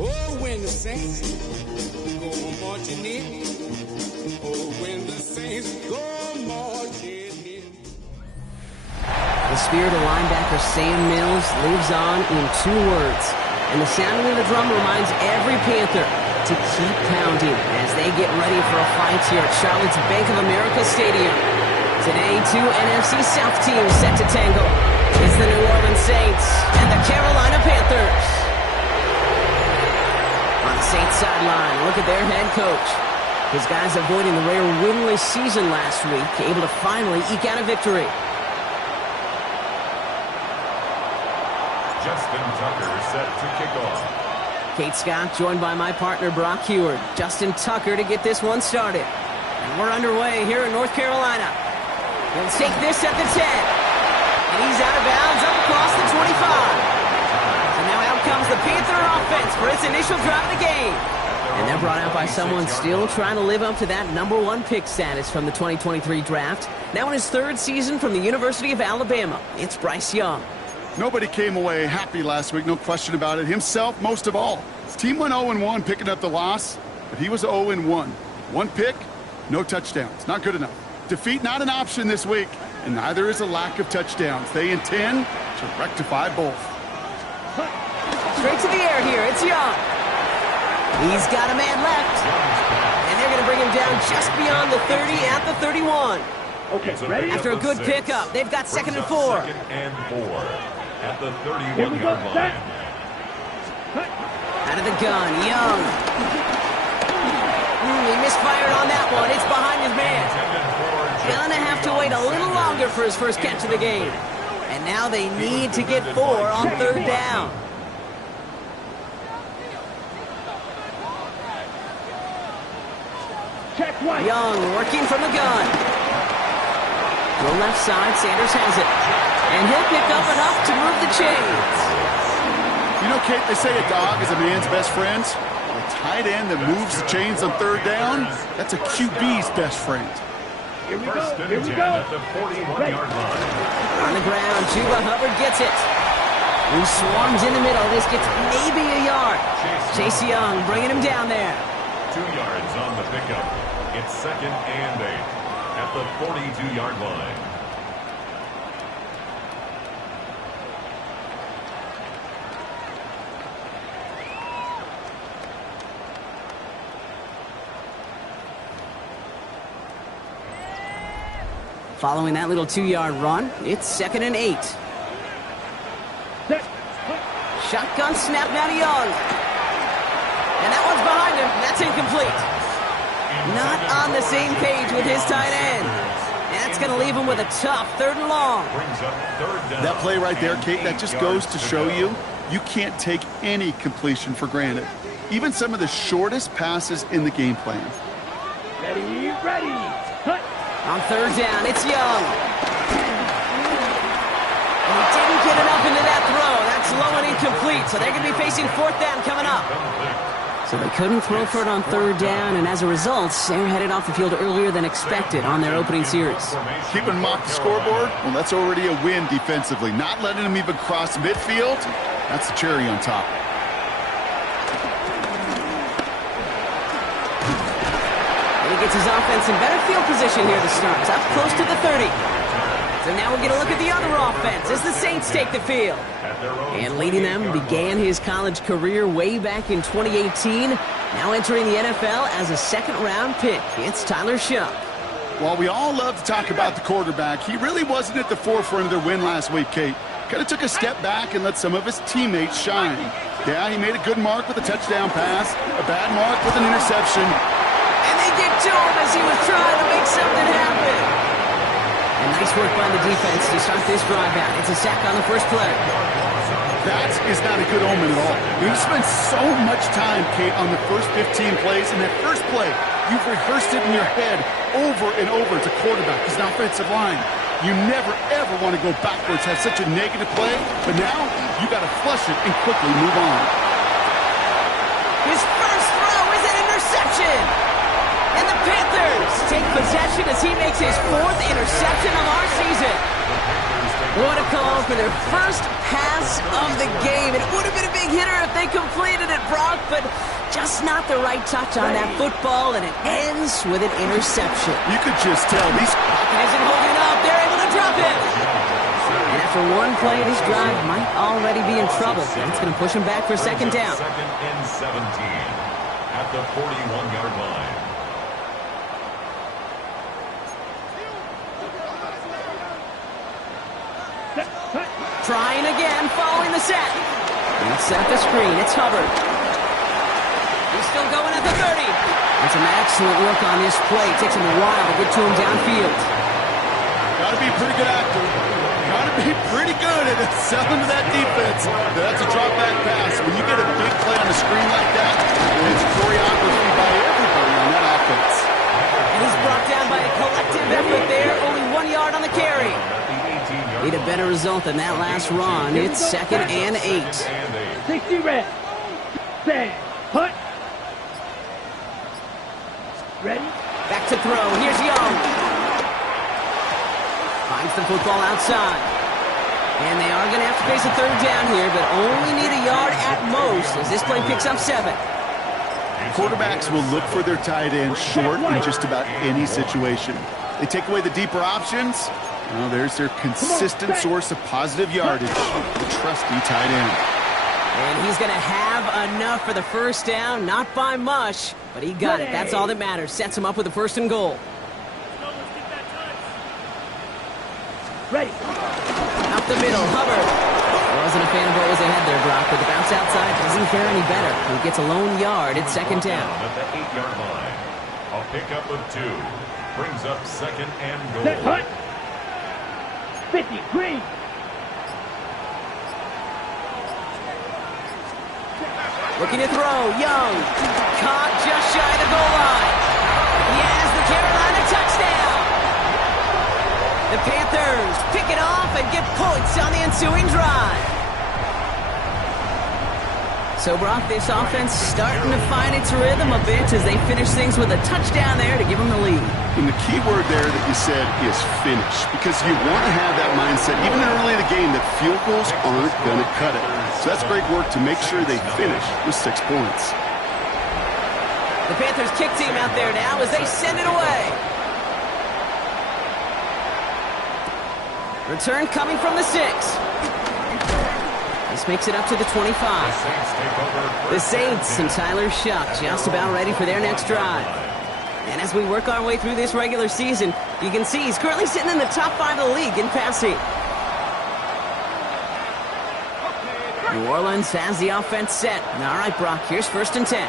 Oh, when the saints go marching in. Oh, when the saints go marching in. The spirit of linebacker Sam Mills lives on in 2 words. And the sounding of the drum reminds every Panther to keep pounding as they get ready for a fight here at Charlotte's Bank of America Stadium. Today, 2 NFC South teams set to tangle. It's the New Orleans Saints and the Carolina Panthers. On the Saints sideline, look at their head coach. His guys avoiding the rare winless season last week, able to finally eke out a victory. Justin Tucker set to kick off. Kate Scott joined by my partner Brock Heward. Justin Tucker to get this one started. And we're underway here in North Carolina. He'll take this at the 10. And he's out of bounds up across the 25. And now out comes the Panther offense for its initial drive of the game. And they're brought out by someone still trying to live up to that #1 pick status from the 2023 draft. Now in his 3rd season from the University of Alabama, it's Bryce Young. Nobody came away happy last week, no question about it. Himself, most of all. His team went 0-1, picking up the loss, but he was 0-1. 1 pick, no touchdowns. Not good enough. Defeat not an option this week, and neither is a lack of touchdowns. They intend to rectify both. Straight to the air here, it's Young. He's got a man left, and they're going to bring him down just beyond the 30 at the 31. Okay, ready? After a good pickup, they've got 2nd and 4. 2nd and 4 at the 31-yard line. Out of the gun, Young. He misfired on that one. It's behind his man. Gonna have to wait a little longer for his first catch of the game. And now they need to get 4 on 3rd down. Young working from the gun. To the left side, Sanders has it. And he'll pick up enough to move the chains. You know, Kate, they say a dog is a man's best friend. A tight end that moves the chains on 3rd down, that's a QB's best friend. Here we go. Here we go. At the 41-yard line. On the ground, Chuba Hubbard gets it. He swarms in the middle. This gets maybe a yard. Chase Young bringing him down there. 2 yards on the pickup. It's 2nd and 8 at the 42-yard line. Following that little 2-yard run, it's 2nd and 8. Shotgun snap now to Young. And that one's behind him. That's incomplete. Not on the same page with his tight end. That's going to leave him with a tough 3rd and long. That play right there, Kate, that just goes to show you, you can't take any completion for granted. Even some of the shortest passes in the game plan. Ready, ready. Cut. On 3rd down, it's Young. And he didn't get enough into that throw. That's low and incomplete, so they're going to be facing 4th down coming up. So they couldn't throw for it on third down, and as a result, they're headed off the field earlier than expected on their opening series. Keeping them off the scoreboard, well, that's already a win defensively. Not letting them even cross midfield, that's the cherry on top. And he gets his offense in better field position here to start. It's up close to the 30. So now we're going to look at the other offense as the Saints take the field. And leading them began his college career way back in 2018. Now entering the NFL as a second-round pick. It's Tyler Shuck. While we all love to talk about the quarterback, he really wasn't at the forefront of their win last week, Kate. Kind of took a step back and let some of his teammates shine. Yeah, he made a good mark with a touchdown pass, a bad mark with an interception. And they get to him as he was trying to make something happen. And nice work by the defense to start this drive out. It's a sack on the first play. That is not a good omen at all. You spent so much time, Kate, on the first 15 plays. And that first play, you've rehearsed it in your head over and over as a quarterback, as an offensive line. You never, ever want to go backwards, have such a negative play. But now, you got to flush it and quickly move on. His first throw is an interception. And the Panthers take possession as he makes his fourth interception of our season. What a call for their first pass of the game. It would have been a big hitter if they completed it, Brock, but just not the right touch on that football, and it ends with an interception. You could just tell these... Isn't holding up. They're able to drop it. And after one play, this drive might already be in trouble. That's going to push him back for second down. Second and 17 at the 41-yard line. Trying again, following the set. And it's set up the screen. It's Hubbard. He's still going at the 30. And some excellent work on this play. Takes him a while to get to him downfield. Got to be a pretty good actor. Got to be pretty good at selling to that defense. That's a drop back pass. When you get a big play on the screen like that, it's choreography by everybody on that offense. And he's brought down by a collective effort there. Only 1 yard on the carry. Need a better result than that last run. It's second and 8. 60 red. Set. Hut. Ready? Back to throw. Here's Young. Finds the football outside. And they are going to have to face a third down here, but only need a yard at most as this play picks up 7. Quarterbacks will look for their tight end short in just about any situation. They take away the deeper options. Well, there's their consistent source of positive yardage, the trusty tight end. And he's going to have enough for the first down, not by much, but he got it. That's all that matters. Sets him up with a first and goal. Ready. Up the middle, Hubbard. Wasn't a fan of what was ahead there, Brock, but the bounce outside doesn't fare any better. He gets a lone yard at second down. At the 8-yard line, a pickup of 2 brings up second and goal. Set. Hut. 50, green. Looking to throw, Young. Caught just shy of the goal line. He has the Carolina touchdown. The Panthers pick it off and get points on the ensuing drive. So, Brock, this offense starting to find its rhythm a bit as they finish things with a touchdown there to give them the lead. And the key word there that you said is finish, because you want to have that mindset, even early in the game, that field goals aren't going to cut it. So that's great work to make sure they finish with 6 points. The Panthers kick team out there now as they send it away. Return coming from the 6. This makes it up to the 25. The Saints and Tyler Shuck just about ready for their next drive. And as we work our way through this regular season, you can see he's currently sitting in the top 5 of the league in passing. New Orleans has the offense set. All right, Brock, here's first and 10.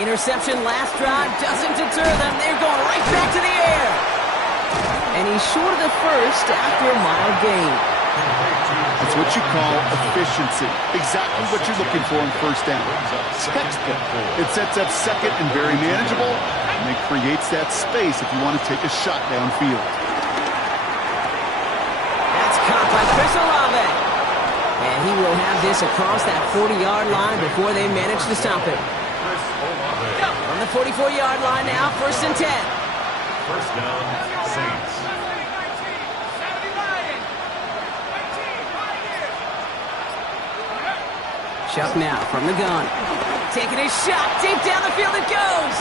Interception last drive doesn't deter them. They're going right back to the air. And he's short of the first after a mild gain. That's what you call efficiency. Exactly what you're looking for in first down. Textbook. It sets up second and very manageable, and it creates that space if you want to take a shot downfield. That's caught by Chris Olave. And And he will have this across that 40-yard line before they manage to stop it. From the 44-yard line now, 1st and 10. First down, Saints. Chuck now from the gun. Taking a shot. Deep down the field it goes.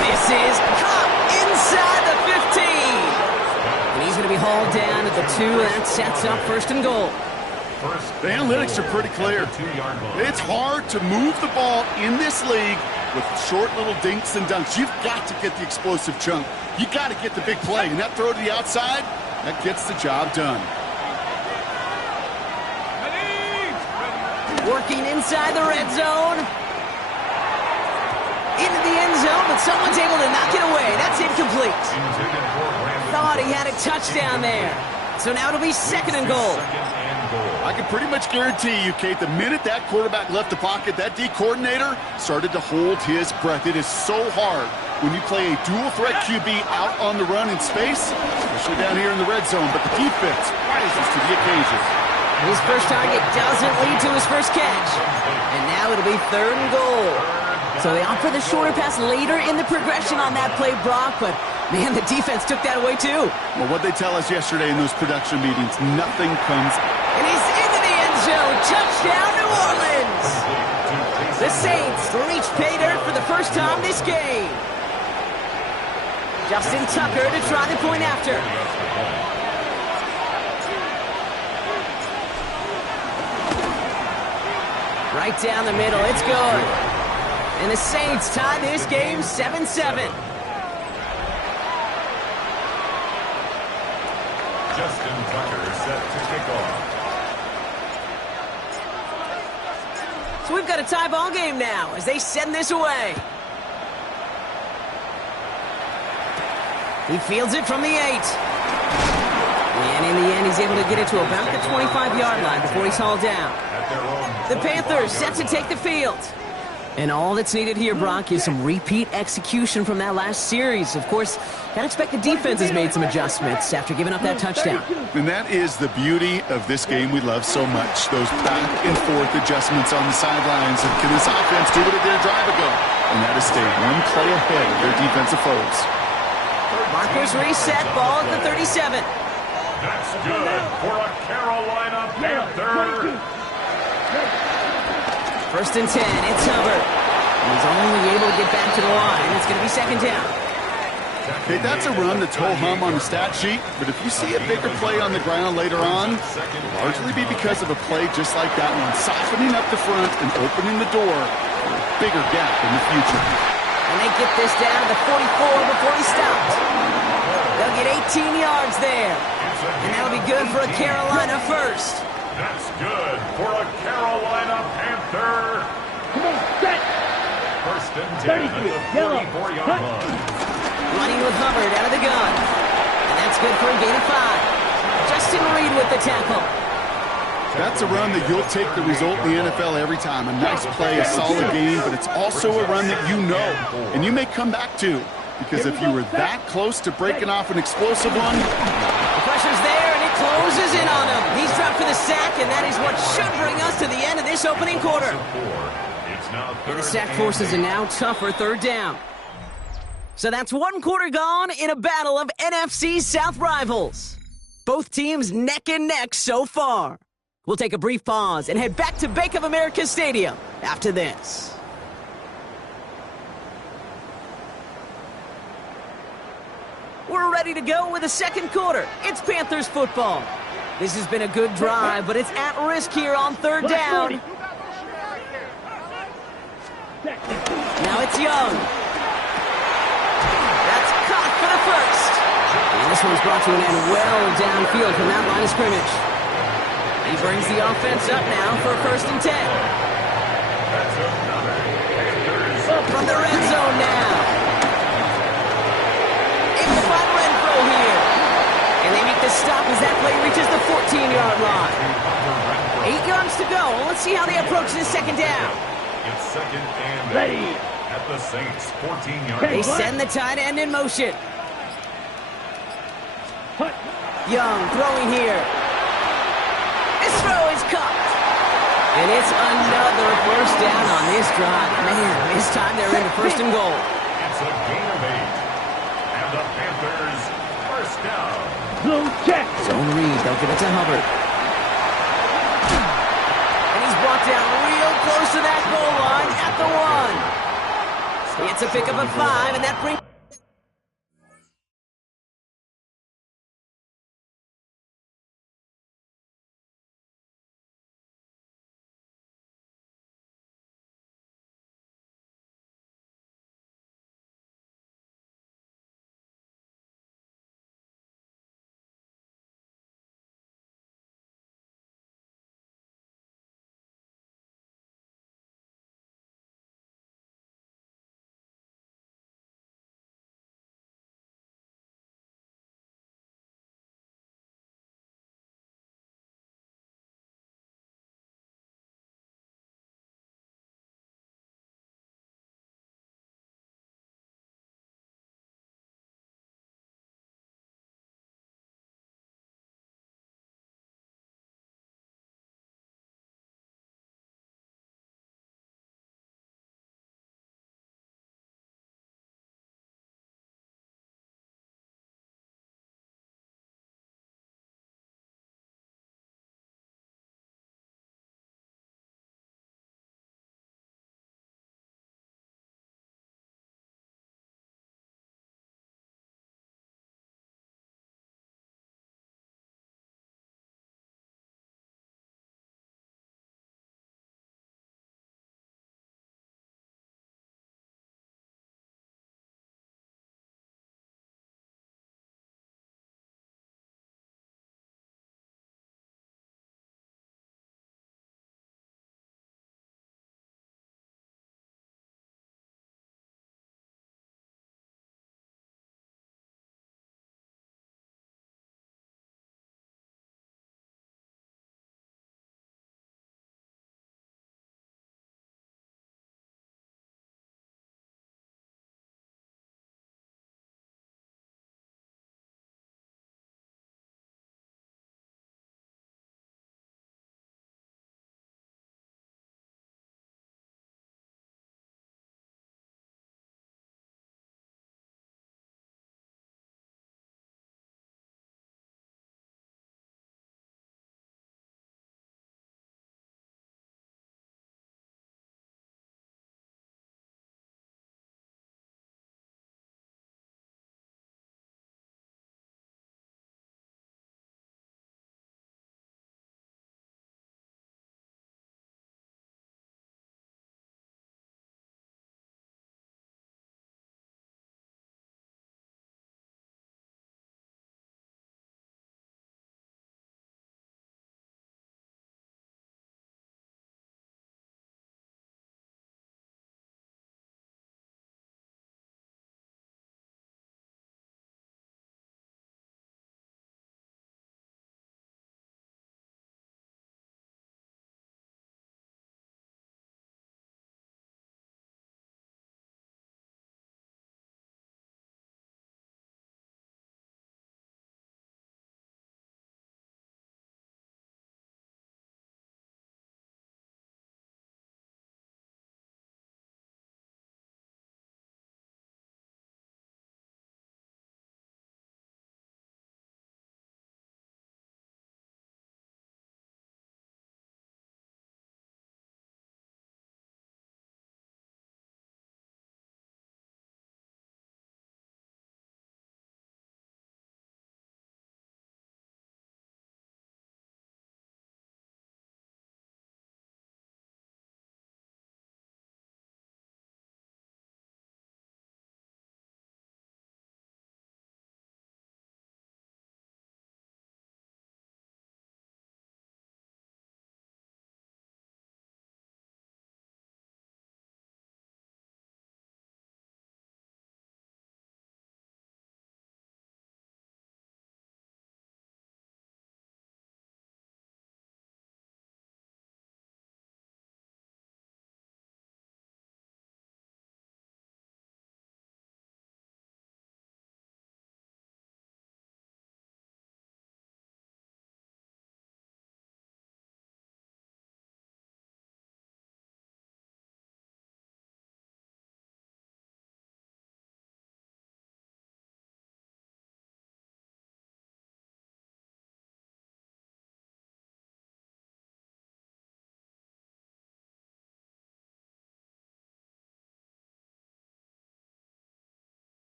This is caught inside the 15. And he's going to be hauled down at the 2. That sets up 1st and goal. The analytics are pretty clear. It's hard to move the ball in this league with short little dinks and dunks. You've got to get the explosive chunk. You got to get the big play. And that throw to the outside, that gets the job done. Working inside the red zone. Into the end zone, but someone's able to knock it away. That's incomplete. Thought he had a touchdown there. So now it'll be 2nd and goal. I can pretty much guarantee you, Kate, the minute that quarterback left the pocket, that D coordinator started to hold his breath. It is so hard when you play a dual-threat QB out on the run in space, especially down here in the red zone, but the defense rises to the occasion. His first target doesn't lead to his first catch. And now it'll be 3rd and goal. So they opt for the shorter pass later in the progression on that play, Brock, but man, the defense took that away too. Well, what they tell us yesterday in those production meetings, nothing comes. And he's into the end zone. Touchdown, New Orleans. The Saints reach pay dirt for the first time this game. Justin Tucker to try the point after. Right down the middle, it's good. And the Saints tie this game 7-7. Justin Tucker set to kick off. So we've got a tie ball game now as they send this away. He fields it from the 8. And in the end, he's able to get it to about the 25-yard line before he's hauled down. The Panthers set to take the field. And all that's needed here, Brock, is some repeat execution from that last series. Of course, gotta expect the defense has made some adjustments after giving up that touchdown. And that is the beauty of this game we love so much. Those back and forth adjustments on the sidelines. And can this offense do what it did a drive ago? And that is stay one play ahead of their defensive foes. Markers reset, ball at the 37. That's good for a Carolina Panther. 1st and 10, it's Hubbard. He's only able to get back to the line. It's going to be 2nd down. Okay, that's a run that's ho-hum on the stat sheet, but if you see a bigger play on the ground later on, it'll largely be because of a play just like that one, softening up the front and opening the door for a bigger gap in the future. And they get this down to the 44 before he stopped. They'll get 18 yards there. And that'll be good for a Carolina first. That's good for a Carolina Panther. Come on, set. 1st and 10 at the 44-yard line. Running with Hubbard out of the gun. And that's good for a gain of 5. Justin Reed with the tackle. That's a run that you'll take the result in the NFL every time. A nice play, a solid game, but it's also a run that you know and you may come back to. Because if you were that close to breaking off an explosive one, the pressure's there, and it closes in on him. He's dropped for the sack, and that is what should bring us to the end of this opening quarter. And the sack forces a now tougher 3rd down. So that's 1 quarter gone in a battle of NFC South rivals. Both teams neck and neck so far. We'll take a brief pause and head back to Bank of America Stadium after this. We're ready to go with the 2nd quarter. It's Panthers football. This has been a good drive, but it's at risk here on 3rd down. Now it's Young. That's caught for the 1st. And this one's brought to an end well downfield from that line of scrimmage. He brings the offense up now for a 1st and 10. From the red zone now. And they make the stop as that play reaches the 14-yard line. 8 yards to go. Let's see how they approach this 2nd down. It's 2nd and Ready. At the Saints' 14-yard line. They send the tight end in motion. Hut. Young throwing here. It's throw is caught. And it's another first down on this drive. Man, this time they're into first and goal. It's a gain of 8. And the Panthers first down. Blue check. Zone read. They'll give it to Hubbard. And he's brought down real close to that goal line at the 1. It's a pickup of 5, and that brings...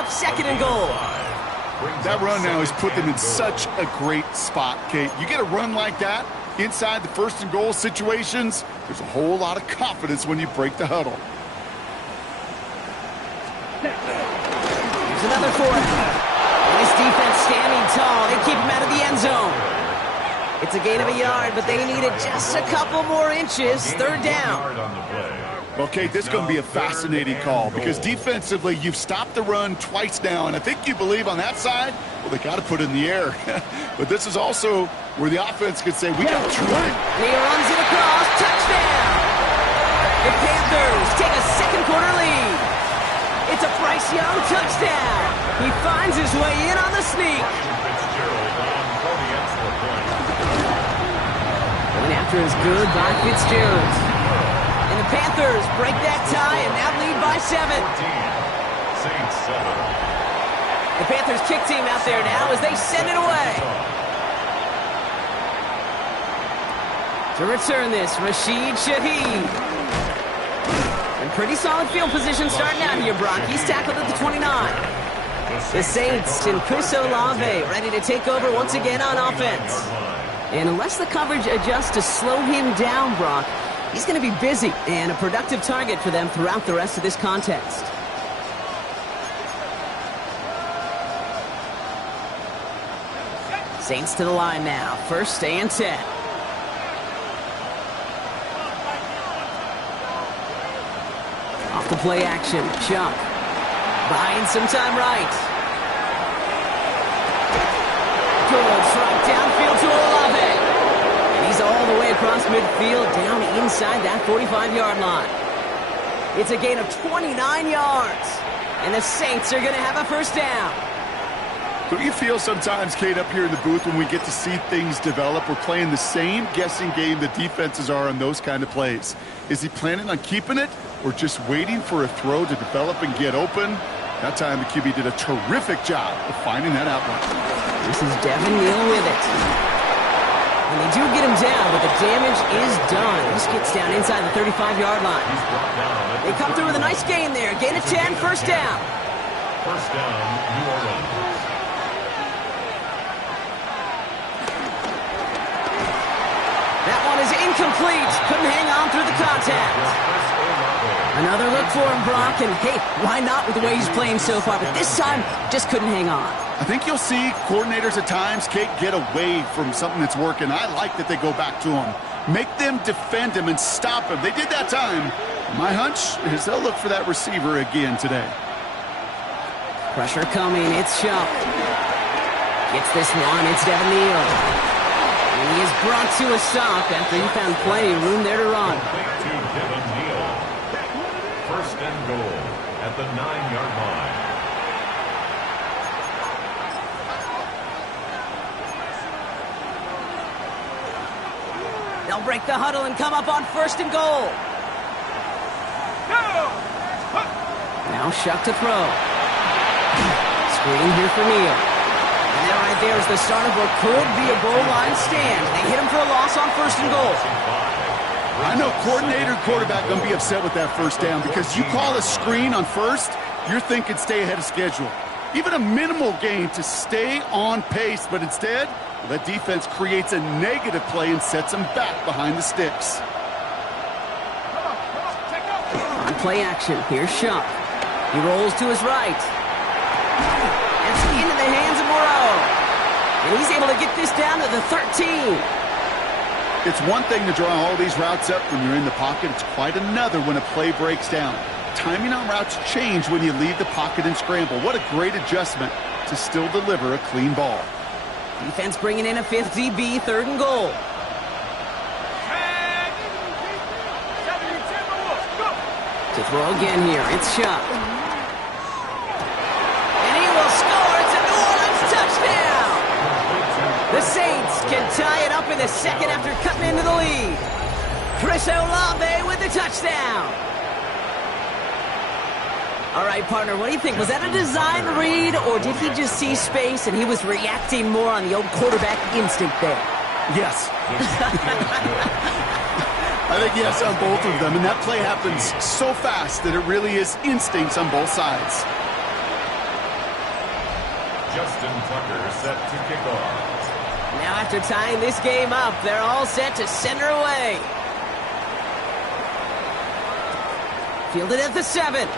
up 2nd and goal. That run now has put them in such a great spot, Kate. You get a run like that inside the 1st and goal situations, there's a whole lot of confidence when you break the huddle. Here's another quarter. This defense standing tall. They keep him out of the end zone. It's a gain of a yard, but they needed just a couple more inches. 3rd down. Well, Kate, this is going to be a fascinating call because defensively, you've stopped the run twice now, and I think you believe on that side, well, they got to put it in the air. But this is also where the offense could say, we got to try. And he runs it across. Touchdown! The Panthers take a 2nd quarter lead. It's a Bryce Young touchdown. He finds his way in on the sneak. Going after is good by Fitzgerald. And the Panthers break that tie and now lead by 7. The Panthers kick team out there now as they send it away. To return this, Rashid Shaheed. And pretty solid field position starting out here, Brock. He's tackled at the 29. The Saints and Chris Olave ready to take over once again on offense. And unless the coverage adjusts to slow him down, Brock, he's going to be busy and a productive target for them throughout the rest of this contest. Saints to the line now. 1st and 10. Off the play action. Chuck. Buying some time right. Good strike downfield to Olave. And he's all the way across midfield down inside that 45-yard line. It's a gain of 29 yards. And the Saints are going to have a 1st down. Don't you feel sometimes, Kate, up here in the booth when we get to see things develop, we're playing the same guessing game the defenses are on those kind of plays? Is he planning on keeping it or just waiting for a throw to develop and get open? That time the QB did a terrific job of finding that outlet. This is Devin Neal with it. And they do get him down, but the damage is done. He gets down inside the 35-yard line. They come through with a nice gain there. Gain of 10, 1st down. 1st down, New Orleans. That one is incomplete. Couldn't hang on through the contact. Another look for him, Brock, and hey, why not with the way he's playing so far? But this time, just couldn't hang on. I think you'll see coordinators at times, Kate, get away from something that's working. I like that they go back to him. Make them defend him and stop him. They did that time. My hunch is they'll look for that receiver again today. Pressure coming. It's Chuck. Gets this one. It's Devin Neal. And he is brought to a stop after he found plenty of room there to run. To Devin Neal. 1st and goal at the 9-yard line. They'll break the huddle and come up on 1st and goal. Now Shuck to throw. Screen here for Neal. And that right there is the start of what could be a goal line stand. They hit him for a loss on 1st and goal. I know coordinator and quarterback going to be upset with that 1st down because you call a screen on 1st, you're thinking stay ahead of schedule. Even a minimal gain to stay on pace, but instead, that defense creates a negative play and sets them back behind the sticks. On play action, here's Shuck. He rolls to his right. That's into the hands of Moreau. And he's able to get this down to the 13. It's one thing to draw all these routes up when you're in the pocket. It's quite another when a play breaks down. Timing on routes change when you leave the pocket and scramble. What a great adjustment to still deliver a clean ball. Defense bringing in a 5th DB, 3rd and goal. To throw again here, it's Shuck. And he will score. It's a New Orleans touchdown. The Saints can tie it up in the 2nd after cutting into the lead. Chris Olave with the touchdown. All right, partner, what do you think? Was that a design read, or did he just see space and he was reacting more on the old quarterback instinct there? Yes. I think yes on both of them, and that play happens so fast that it really is instincts on both sides. Justin Tucker set to kick off. Now after tying this game up, they're all set to send her away. Fielded at the 7.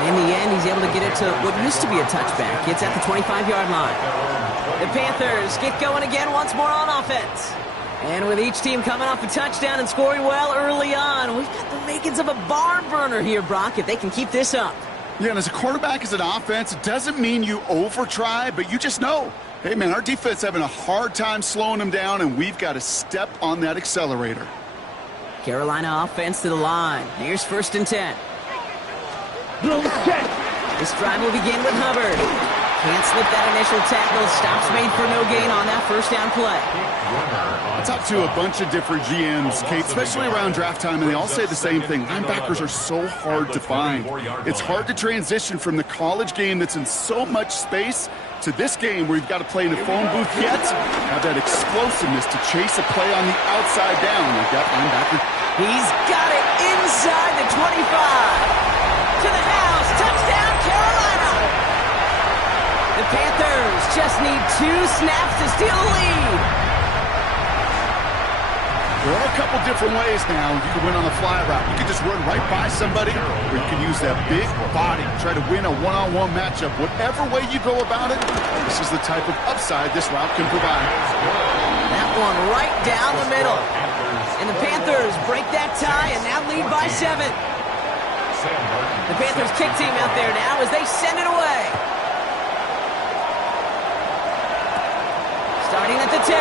And in the end, he's able to get it to what used to be a touchback. It's at the 25-yard line. The Panthers get going again once more on offense. And with each team coming off a touchdown and scoring well early on, we've got the makings of a barn burner here, Brock, if they can keep this up. Yeah, and as a quarterback, as an offense, it doesn't mean you over-try, but you just know, hey, man, our defense having a hard time slowing them down, and we've got to step on that accelerator. Carolina offense to the line. Here's 1st and 10. This drive will begin with Hubbard. Can't slip that initial tackle. Stops made for no gain on that first down play. I talked to a bunch of different GMs, Kate, especially around draft time, and they all say the same thing. Linebackers are so hard to find. It's hard to transition from the college game that's in so much space to this game where you've got to play in a phone booth yet, have that explosiveness to chase a play on the outside down like that linebacker. He's got it inside the 25. To the house. Touchdown, Carolina. The Panthers just need 2 snaps to steal the lead. There are a couple different ways now you can win on the fly route. You can just run right by somebody, or you can use that big body, try to win a one-on-one matchup. Whatever way you go about it, this is the type of upside this route can provide. That one right down the middle. And the Panthers break that tie and now lead by 7. The Panthers kick team out there now as they send it away. Starting at the 10.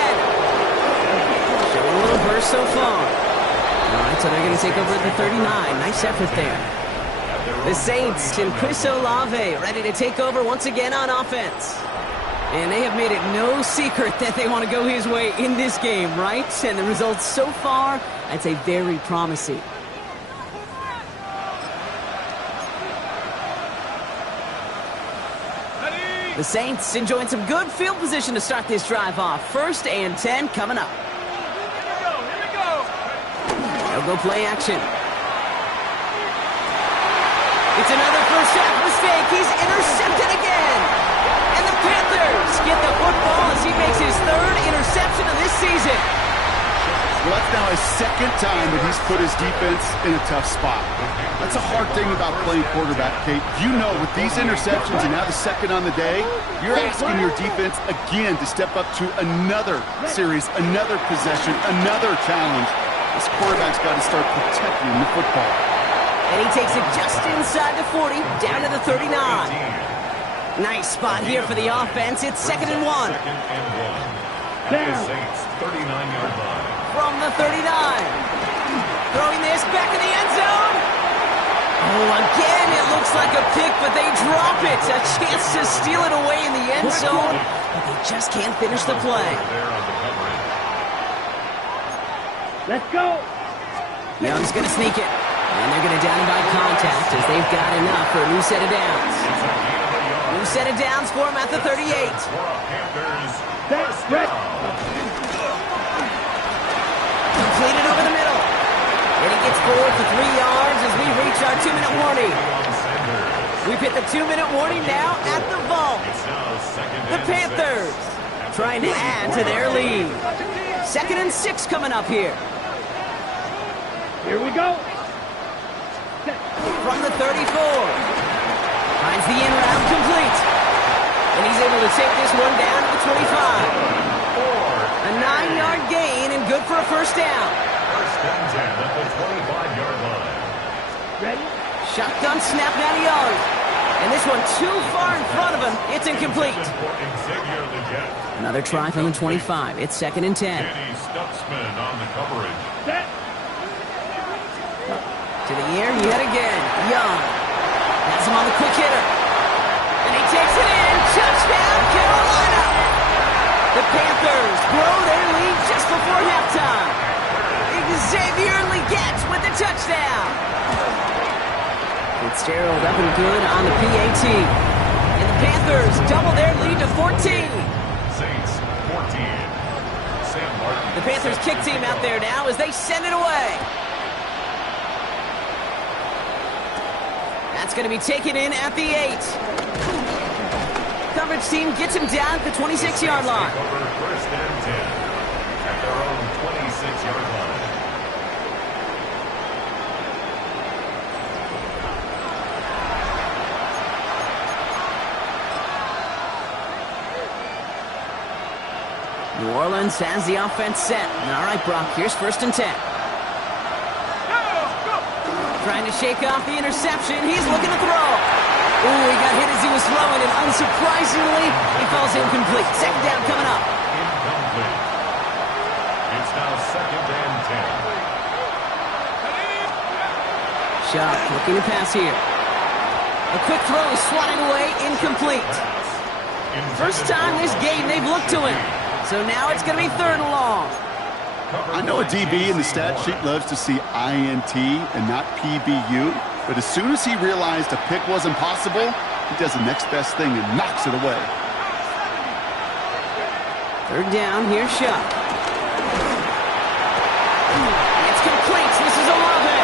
Showing a little burst so far. All right, so they're going to take over at the 39. Nice effort there. The Saints and Chris Olave ready to take over once again on offense. And they have made it no secret that they want to go his way in this game, right? And the results so far, I'd say very promising. The Saints enjoying some good field position to start this drive off. 1st and 10 coming up. They'll go play action. It's another first half mistake. He's intercepted again. And the Panthers get the football as he makes his 3rd interception of this season. Well, that's now his 2nd time that he's put his defense in a tough spot. That's a hard thing about playing quarterback, Kate. You know, with these interceptions and now the 2nd on the day, you're asking your defense again to step up to another series, another possession, another challenge. This quarterback's got to start protecting the football. And he takes it just inside the 40, down to the 39. Nice spot here for the offense. It's 2nd and 1. At the Saints' 39-yard line. From the 39. Throwing this back in the end zone. Oh, again, it looks like a pick, but they drop it. A chance to steal it away in the end zone, but they just can't finish the play. Let's go. Young's going to sneak it. And they're going to down him by contact as they've got enough for a new set of downs. New set of downs for him at the 38. That's right. Completed over the middle. And he gets forward for 3 yards as we reach our 2-minute warning. We've hit the 2-minute warning now at the vault. The Panthers trying to add to their lead. 2nd and 6 coming up here. Here we go. From the 34. Finds the in route complete. And he's able to take this one down to the 25. A 9-yard gain and good for a first down. 1st and 10 at the 25-yard line. Ready? Shotgun snap now to Young. And this one too far in front of him. It's incomplete. Another try from the 25. It's 2nd and 10. Danny Stutzman on the coverage. Set. To the air yet again. Young has him on the quick hitter. And he takes it in. Touchdown, Carolina. The Panthers grow their lead just before halftime. Xavier Legette with the touchdown. Fitzgerald up and good on the PAT. And the Panthers double their lead to 14. Saints 14. Sam Martin. The Panthers kick team out there now as they send it away. That's going to be taken in at the 8. coverage team gets him down at the 26-yard line. Over first and 10 at their own 26-yard line. New Orleans has the offense set. All right, Brock, here's first and 10. Trying to shake off the interception. He's looking to throw. Ooh, he got hit as he was throwing, and unsurprisingly, he falls incomplete. Second down coming up. Incomplete. It's now second and 10. Sharp looking to pass here. A quick throw is swatted away, incomplete. First time this game they've looked to him. So now it's going to be third and long. I know a DB in the stat sheet loves to see INT and not PBU, but as soon as he realized a pick wasn't possible, he does the next best thing and knocks it away. Third down, here's Sharp. It's complete. This is Olave.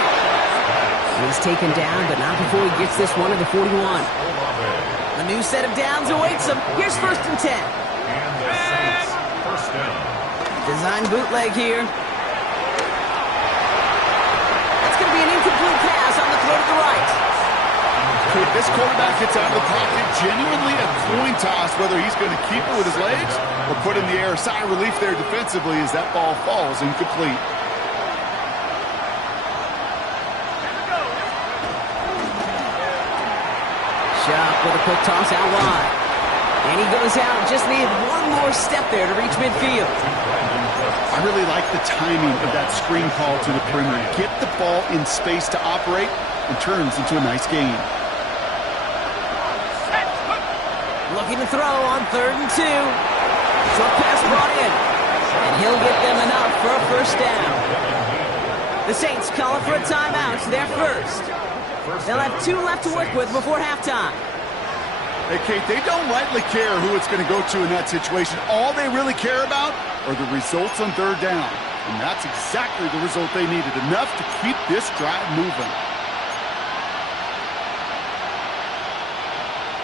He's taken down, but not before he gets this one to the 41. A new set of downs awaits him. Here's first and 10. And the Saints first down. Design bootleg here. That's going to be an incomplete pass on the throw to the right. If this quarterback gets out of the pocket, genuinely a coin toss whether he's going to keep it with his legs or put in the air. Sigh of relief there defensively as that ball falls incomplete. Sharp with a quick toss out wide. And he goes out. Just needed one more step there to reach midfield. I really like the timing of that screen call to the perimeter. Get the ball in space to operate and turns into a nice gain. Looking to throw on third and 2. Short pass brought in. And he'll get them enough for a first down. The Saints call it for a timeout. They're first. They'll have 2 left to work with before halftime. Hey, Kate, they don't rightly care who it's going to go to in that situation. All they really care about are the results on third down. And that's exactly the result they needed. Enough to keep this drive moving.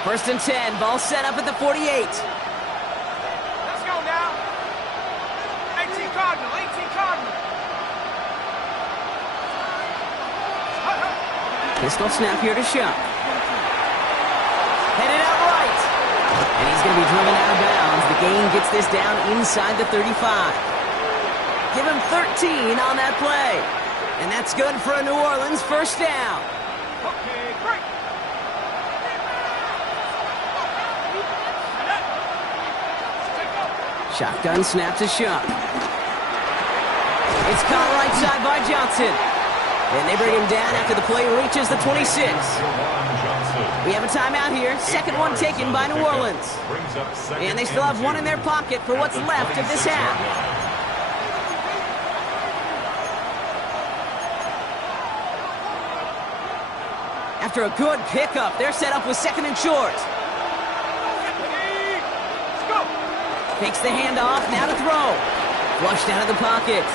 First and 10. Ball set up at the 48. Let's go now. 18 Cardinal, 18 Cardinal. Pistol snap here to Sharp. Headed out right. And he's going to be driven out of bounds. The gain gets this down inside the 35. Give him 13 on that play. And that's good for a New Orleans first down. Okay, break. Shotgun snap to Sharp. It's caught right side by Johnson. And they bring him down after the play reaches the 26. We have a timeout here. Second one taken by New Orleans. And they still have one in their pocket for what's left of this half. After a good pickup, they're set up with second and short. Takes the handoff, now to throw. Flushed out of the pocket.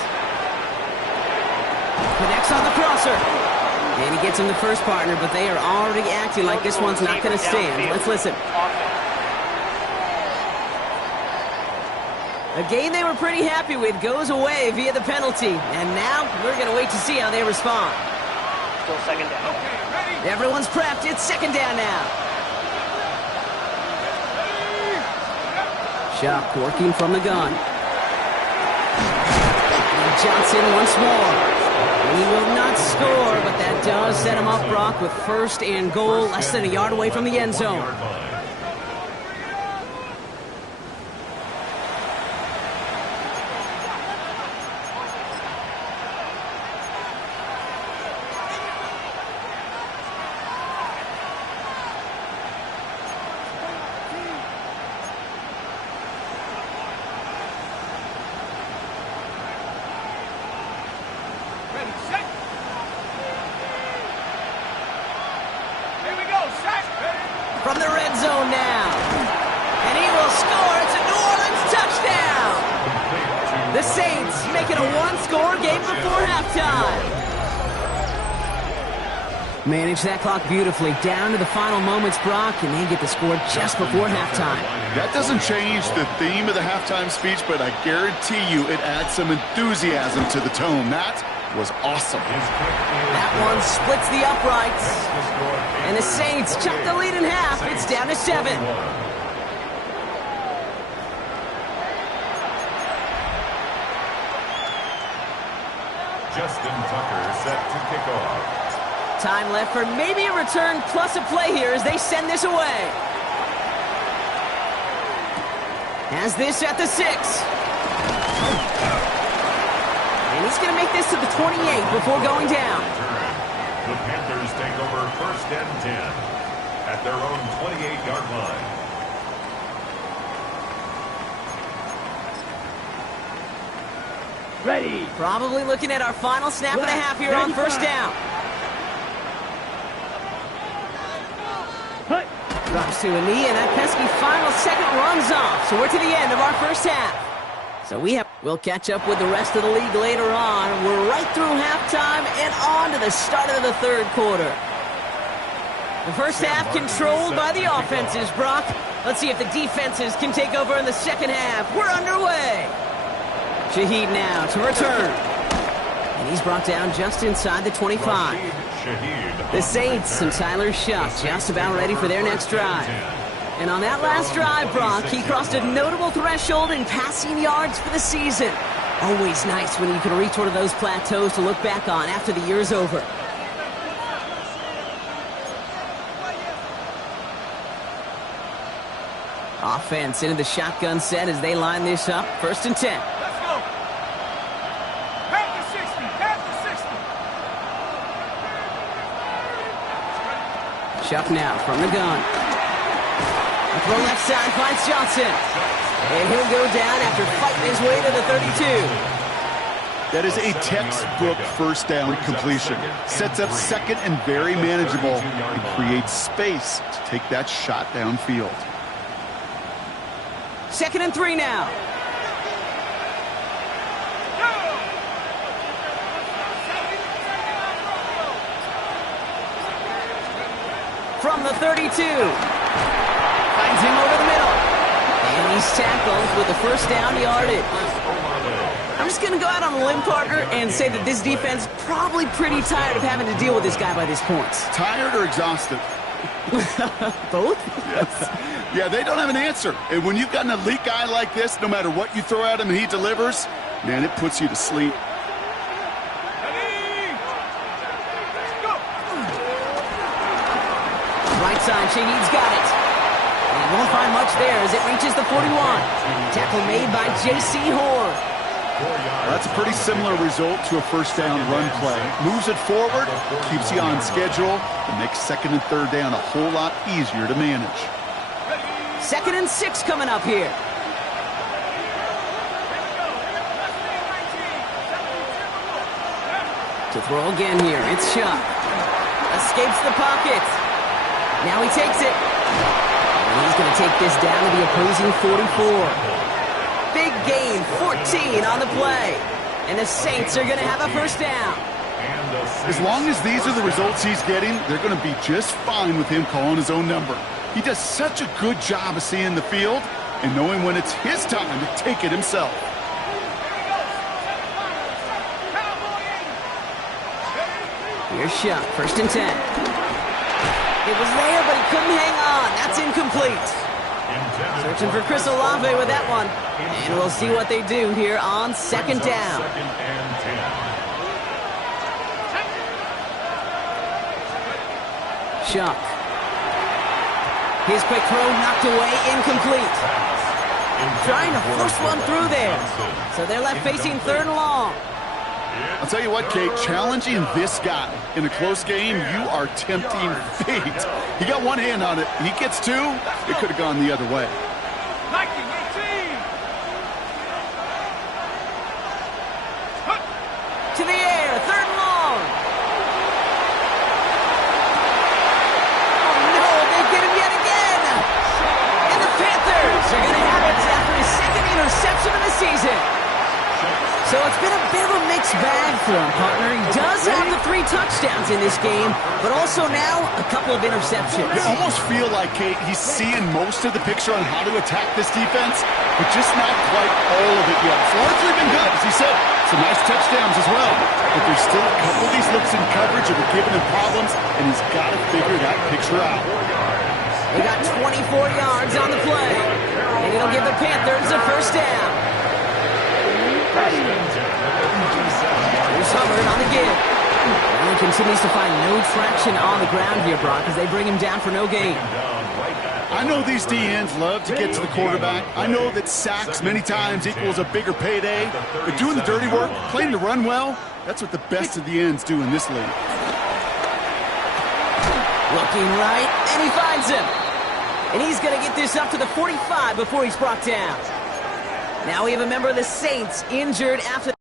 Connects on the crosser. And he gets him the first partner, but they are already acting like this one's not going to stand. Let's listen. A game they were pretty happy with goes away via the penalty. And now we're going to wait to see how they respond. Still second down. Okay, ready? Everyone's prepped. It's second down now. Sharp working from the gun. And Johnson once more. He will not score, but that does set him up, Brock, with first and goal, less than a yard away from the end zone. From the red zone now. And he will score. It's a New Orleans touchdown. The Saints make it a one-score game before halftime. Manage that clock beautifully. Down to the final moments, Brock, and they get the score just before halftime. That doesn't change the theme of the halftime speech, but I guarantee you it adds some enthusiasm to the tone. That was awesome. That one splits the uprights. And the Saints chuck the lead in half. It's down to 7. Justin Tucker set to kick off. Time left for maybe a return plus a play here as they send this away. Has this at the 6. And he's going to make this to the 28 before going down. The Panthers take over 1st and 10 at their own 28-yard line. Ready. Probably looking at our final snap and a half here on 1st down. Drops to a knee, and that pesky final second runs off. So we're to the end of our 1st half. So we'll catch up with the rest of the league later on. We're right through halftime and on to the start of the 3rd quarter. The 1st half controlled by the offenses, Brock. Let's see if the defenses can take over in the 2nd half. We're underway. Shaheed now to return. And he's brought down just inside the 25. The Saints and Tyler Shuck just about ready for their next drive. And on that last drive, Brock, he crossed a notable threshold in passing yards for the season. Always nice when you can reach one of those plateaus to look back on after the year's over. Offense into the shotgun set as they line this up. 1st and 10. Let's go. Pass the 60. Pass the 60. Shuck now from the gun. Throw left side finds Johnson. And he'll go down after fighting his way to the 32. That is a textbook 1st down completion. Sets up 2nd and very manageable and creates space to take that shot downfield. 2nd and 3 now. From the 32. Finds him over the middle. And he's tackled with the 1st down yardage. I'm just going to go out on a limb, partner, and say that this defense probably pretty tired of having to deal with this guy by this point. Tired or exhausted? Both? Yes. Yeah, they don't have an answer. And when you've got an elite guy like this, no matter what you throw at him and he delivers, man, it puts you to sleep. Right side, Shaheed's got it. And he won't find much there as it reaches the 41. Tackle made by J.C. Horn. That's a pretty similar result to a 1st down run play. Moves it forward, keeps you on schedule, and makes 2nd and 3rd down a whole lot easier to manage. 2nd and 6 coming up here. To throw again here, it's Shuck. Escapes the pocket. Now he takes it. And he's going to take this down to the opposing 44. Big gain, 14 on the play. And the Saints are going to have a 1st down. As long as these are the results he's getting, they're going to be just fine with him calling his own number. He does such a good job of seeing the field and knowing when it's his time to take it himself. Here's Shuck, 1st and 10. It was there, but he couldn't hang on. That's incomplete. Searching for Chris Olave with that one. And we'll see what they do here on 2nd down. Shuck. His quick throw knocked away, incomplete. Trying to force one through there. So they're left facing 3rd and long. I'll tell you what, Kate, challenging this guy in a close game, you are tempting fate. He got one hand on it. He gets 2, it could have gone the other way. To the air, 3rd and long. Oh no, they get him yet again. And the Panthers are going to have it after his 2nd interception of the season. So it's been a bit of a mixed bag for him, partner. He does have the 3 touchdowns in this game, but also now a couple of interceptions. You almost feel like, Kate, he's seeing most of the picture on how to attack this defense, but just not quite all of it yet. It's largely been good, as he said. Some nice touchdowns as well. But there's still a couple of these looks in coverage that are giving him problems, and he's got to figure that picture out. They got 24 yards on the play, and it'll give the Panthers a first down. Here's Hubbard on the give. Allen continues to find no traction on the ground here, Brock, as they bring him down for no gain. I know these D-ends love to get to the quarterback. I know that sacks many times equals a bigger payday. But doing the dirty work, playing to run well, that's what the best of the ends do in this league. Looking right, and he finds him. And he's going to get this up to the 45 before he's brought down. Now we have a member of the Saints injured after...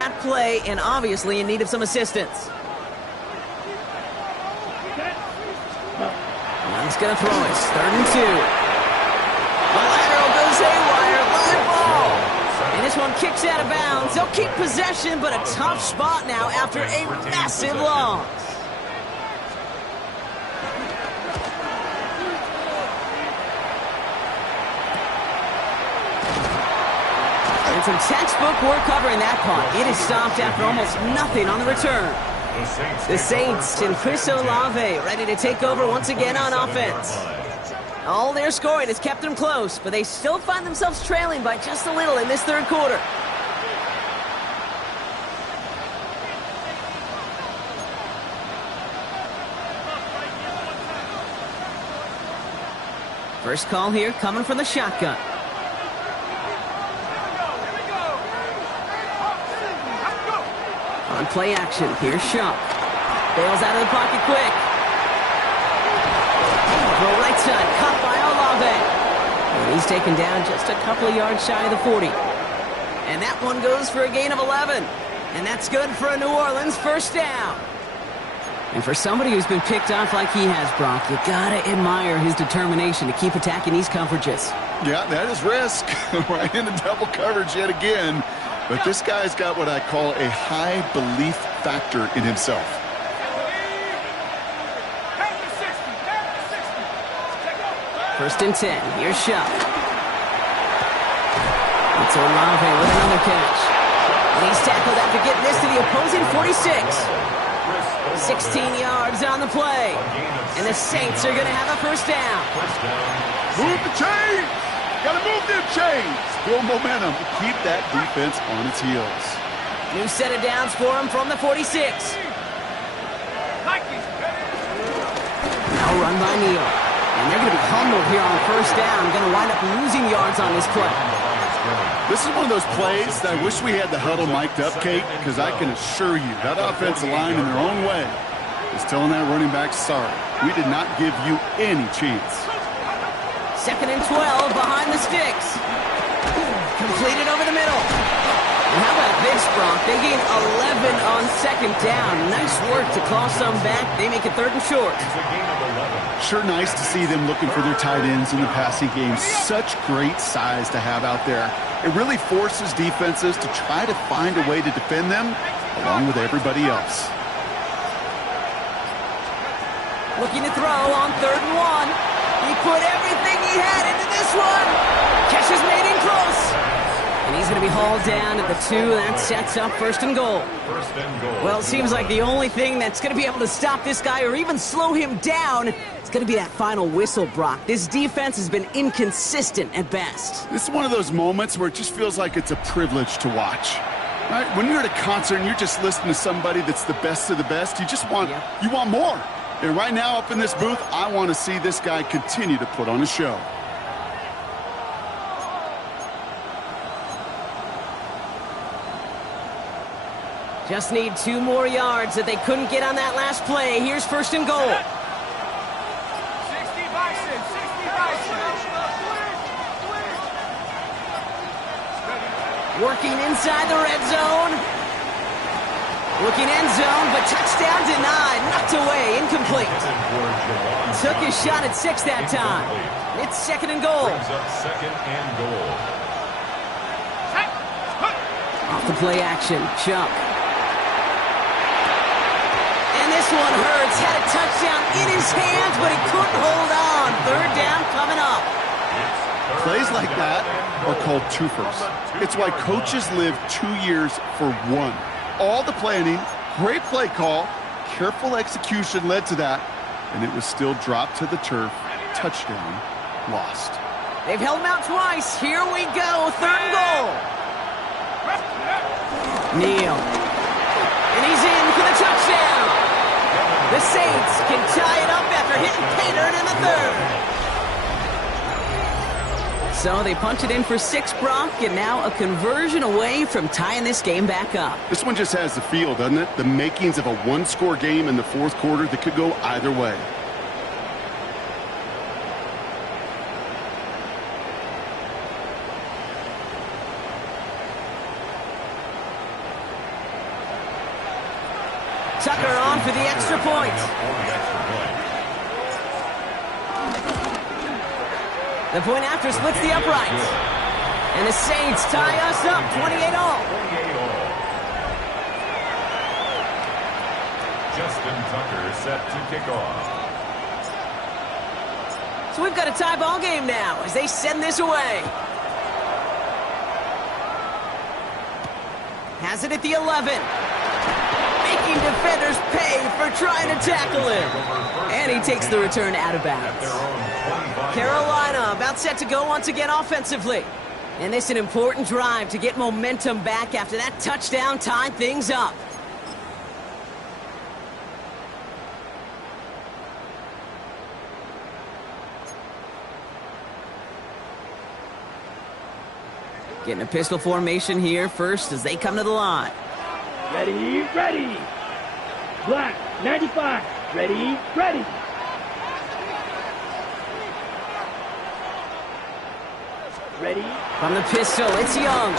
That play, and obviously in need of some assistance. He's going to throw it. 3rd and 2. The lateral goes haywire. Live ball. And this one kicks out of bounds. They'll keep possession, but a tough spot now after a massive loss. Some textbook work covering that punt. It is stopped after almost nothing on the return. The Saints and Chris Olave ready to take over once again on offense. All their scoring has kept them close, but they still find themselves trailing by just a little in this 3rd quarter. First call here coming from the shotgun. On play action, here's Shump. Bails out of the pocket quick. Throw right side, caught by Olave. And he's taken down just a couple of yards shy of the 40. And that one goes for a gain of 11. And that's good for a New Orleans first down. And for somebody who's been picked off like he has, Brock, you gotta admire his determination to keep attacking these coverages. Yeah, that is risk. Right into double coverage yet again. But this guy's got what I call a high belief factor in himself. First and 10. Here's Shump. It's Olave with another catch. And he's tackled after getting this to the opposing 46. 16 yards on the play. And the Saints are going to have a first down. Move the chains! Gotta move them chains! Build momentum to keep that defense on its heels. New set of downs for him from the 46. Now run by Neal. And they're going to be humbled here on first down. Going to wind up losing yards on this play. This is one of those plays that I wish we had the huddle mic'd up, Kate, because I can assure you that offensive line in their own way is telling that running back, sorry, we did not give you any chance. 2nd and 12 behind the sticks. Completed over the middle. And how about this, Bronk? They gain 11 on 2nd down. Nice work to claw some back. They make it 3rd and short. Sure nice to see them looking for their tight ends in the passing game. Such great size to have out there. It really forces defenses to try to find a way to defend them along with everybody else. Looking to throw on 3rd and 1. He put everything he had into this one. Catch is made in close. And he's going to be hauled down at the 2. That sets up 1st and goal. Well, it seems like the only thing that's going to be able to stop this guy or even slow him down is going to be that final whistle, Brock. This defense has been inconsistent at best. This is one of those moments where it just feels like it's a privilege to watch. Right? When you're at a concert and you're just listening to somebody that's the best of the best, you just want, you want more. And right now up in this booth, I want to see this guy continue to put on a show. Just need 2 more yards that they couldn't get on that last play. Here's 1st and goal. 60 Bison, 60 Bison. Working inside the red zone. Looking end zone, but touchdown denied. Knocked away, incomplete. Took his shot at 6 that time. It's 2nd and goal. Off the play action, Chuck. And this one hurts. Had a touchdown in his hands, but he couldn't hold on. 3rd down coming up. Plays like that are called twofers. It's why coaches live 2 years for one. All the planning, great play call, careful execution led to that, and it was still dropped to the turf. Touchdown, lost. They've held him out twice. Here we go, 3rd and goal. Neal. And he's in for the touchdown. The Saints can tie it up after hitting pay dirt in the 3rd. So they punch it in for 6, Brock, and now a conversion away from tying this game back up. This one just has the feel, doesn't it? The makings of a one-score game in the 4th quarter that could go either way. Tucker on for the extra point. The point after splits the uprights. And the Saints tie us up 28-all. Justin Tucker set to kick off. So we've got a tie ball game now as they send this away. Has it at the 11. Making defenders pay for trying to tackle him. And he takes the return out of bounds. Carolina about set to go once again offensively. And this is an important drive to get momentum back after that touchdown tied things up. Getting a pistol formation here first as they come to the line. Ready, ready. Black, 95. Ready, ready. Ready. From the pistol, it's Young.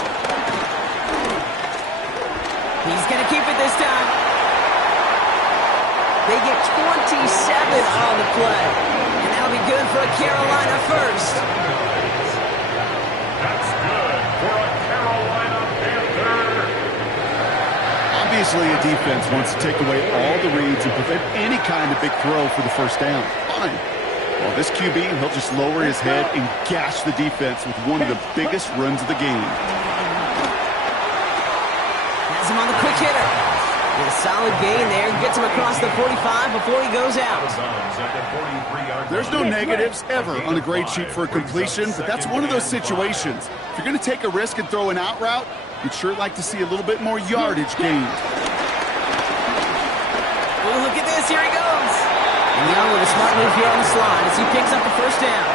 He's going to keep it this time. They get 27 on the play. And that'll be good for a Carolina first. That's good for a Carolina Panther. Obviously, a defense wants to take away all the reads and prevent any kind of big throw for the first down. Fine. Well, this QB, he'll just lower his head and gash the defense with one of the biggest runs of the game. Has him on the quick hitter. The solid gain there. Gets him across the 45 before he goes out. There's no negatives ever on a grade sheet for a completion, but that's one of those situations. If you're going to take a risk and throw an out route, you'd sure like to see a little bit more yardage gained. Oh, look at this. Here he goes. And Young with a smart move here on the slide as he picks up the first down.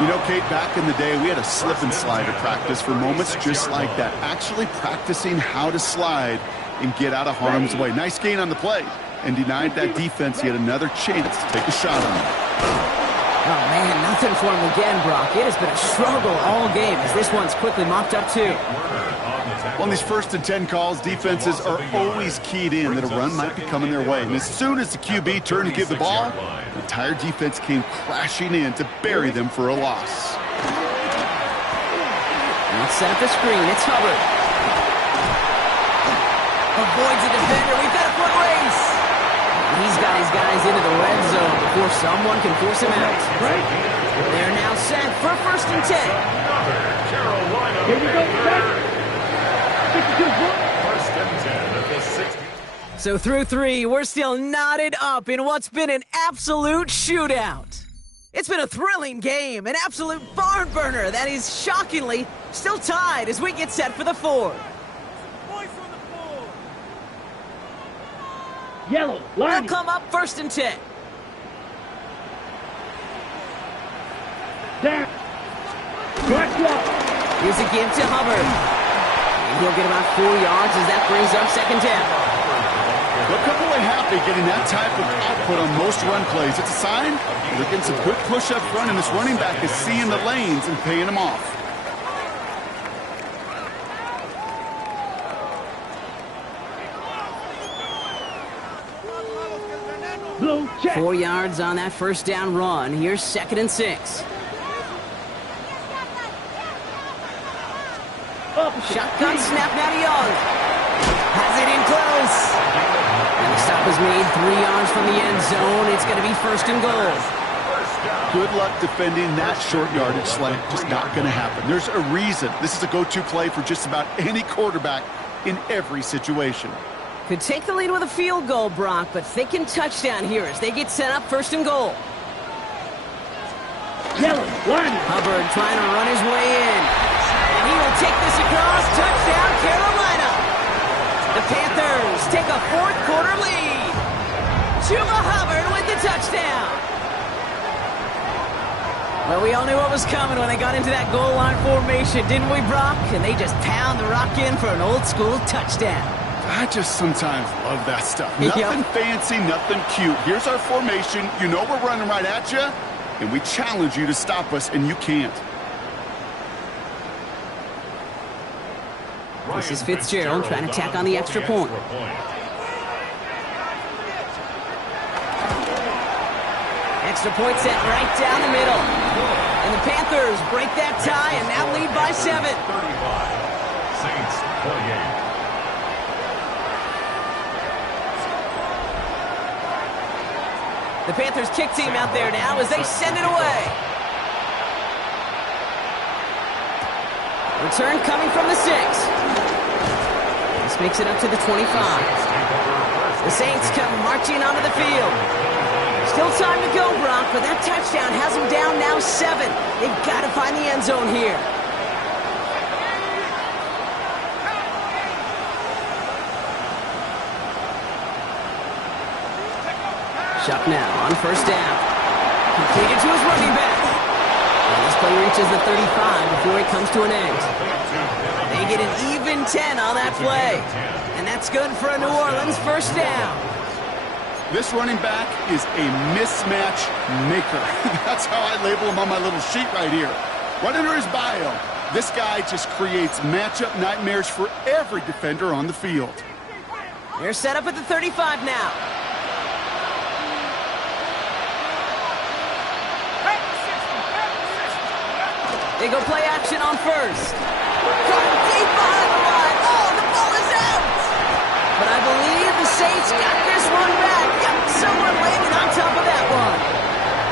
You know, Kate, back in the day, we had a slip and slide at practice for moments just like that. Actually practicing how to slide and get out of harm's way. Nice gain on the play. And denied that defense yet another chance to take a shot on him. Oh, man, nothing for him again, Brock. It has been a struggle all game as this one's quickly mopped up, too. On these 1st and 10 calls, defenses are always keyed in that a run might be coming their way. And as soon as the QB turned to give the ball, the entire defense came crashing in to bury them for a loss. Let's set up the screen. It's Hubbard. Avoids a defender. We've got a foot race. He's got his guys into the red zone before someone can force him out. They're now set for 1st and 10. Here we go, set. 52 foot. So through 3, we're still knotted up in what's been an absolute shootout. It's been a thrilling game, an absolute barn burner that is shockingly still tied as we get set for the 4th. Yellow, They'll line. come up 1st and 10. Down. Back up. Here's a give to Hubbard. And he'll get about 4 yards as that brings up 2nd down. They'll come away happy getting that type of output on most run plays. It's a sign they're getting some good push up front, and this running back is seeing the lanes and paying them off. Blue check. 4 yards on that 1st down run. Here's 2nd and 6. Shotgun snap now to Young. Has it in close. And the stop is made 3 yards from the end zone. It's going to be 1st and goal. Good luck defending that short yardage slant. Just not going to happen. There's a reason this is a go-to play for just about any quarterback in every situation. Could take the lead with a field goal, Brock, but thinking touchdown here as they get set up 1st and goal. Yellow, line. Hubbard trying to run his way in. And he will take this across. Touchdown, Carolina. The Panthers take a 4th quarter lead. Chuba Hubbard with the touchdown. Well, we all knew what was coming when they got into that goal line formation, didn't we, Brock? And they just pound the rock in for an old-school touchdown. I just sometimes love that stuff. Nothing fancy, nothing cute. Here's our formation. You know we're running right at you, and we challenge you to stop us, and you can't. This is Fitzgerald trying to tack on the extra point. Extra point set right down the middle. And the Panthers break that tie and now lead by 7. 35. Saints 28. The Panthers kick team out there now as they send it away. Return coming from the 6. This makes it up to the 25. The Saints come marching onto the field. Still time to go, Brock, but that touchdown has them down now 7. They've got to find the end zone here. Shuck now on 1st down. Completed to his running back. And this play reaches the 35 before it comes to an end. They get an even 10 on that play. And that's good for a New Orleans 1st down. This running back is a mismatch maker. That's how I label him on my little sheet right here. Right under his bio, this guy just creates matchup nightmares for every defender on the field. They're set up at the 35 now. They go play action on 1st. Caught deep behind the line. Oh, the ball is out. But I believe the Saints got this one back. Yep, someone landed on top of that one.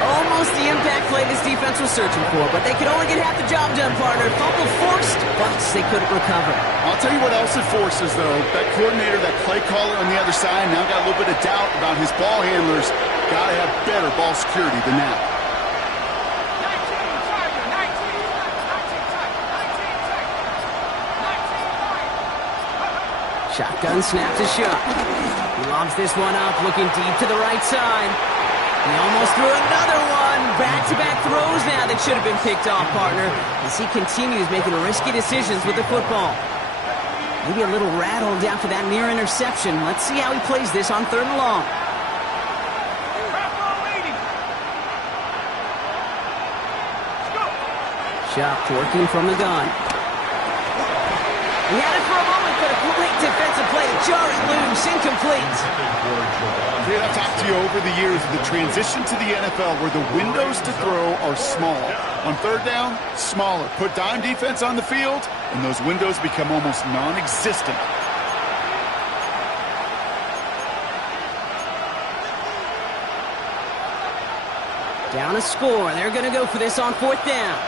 Almost the impact play this defense was searching for, but they could only get half the job done, partner. Fumble forced, but they couldn't recover. I'll tell you what else it forces, though. That coordinator, that play caller on the other side, now got a little bit of doubt about his ball handlers. Got to have better ball security than that. 19 Tiger, 19 Tiger, 19 Tiger, 19 Tiger. Shotgun snap to Shuck. He lobs this one up, looking deep to the right side. He almost threw another one. Back-to-back throws now that should have been picked off, partner, as he continues making risky decisions with the football. Maybe a little rattled after that near interception. Let's see how he plays this on 3rd and long. Shuck working from the gun. He had it for a moment, but a great defensive play to jar it loose, incomplete. I've talked to you over the years of the transition to the NFL where the windows to throw are small. On 3rd down, smaller. Put dime defense on the field, and those windows become almost non-existent. Down a score. They're going to go for this on 4th down.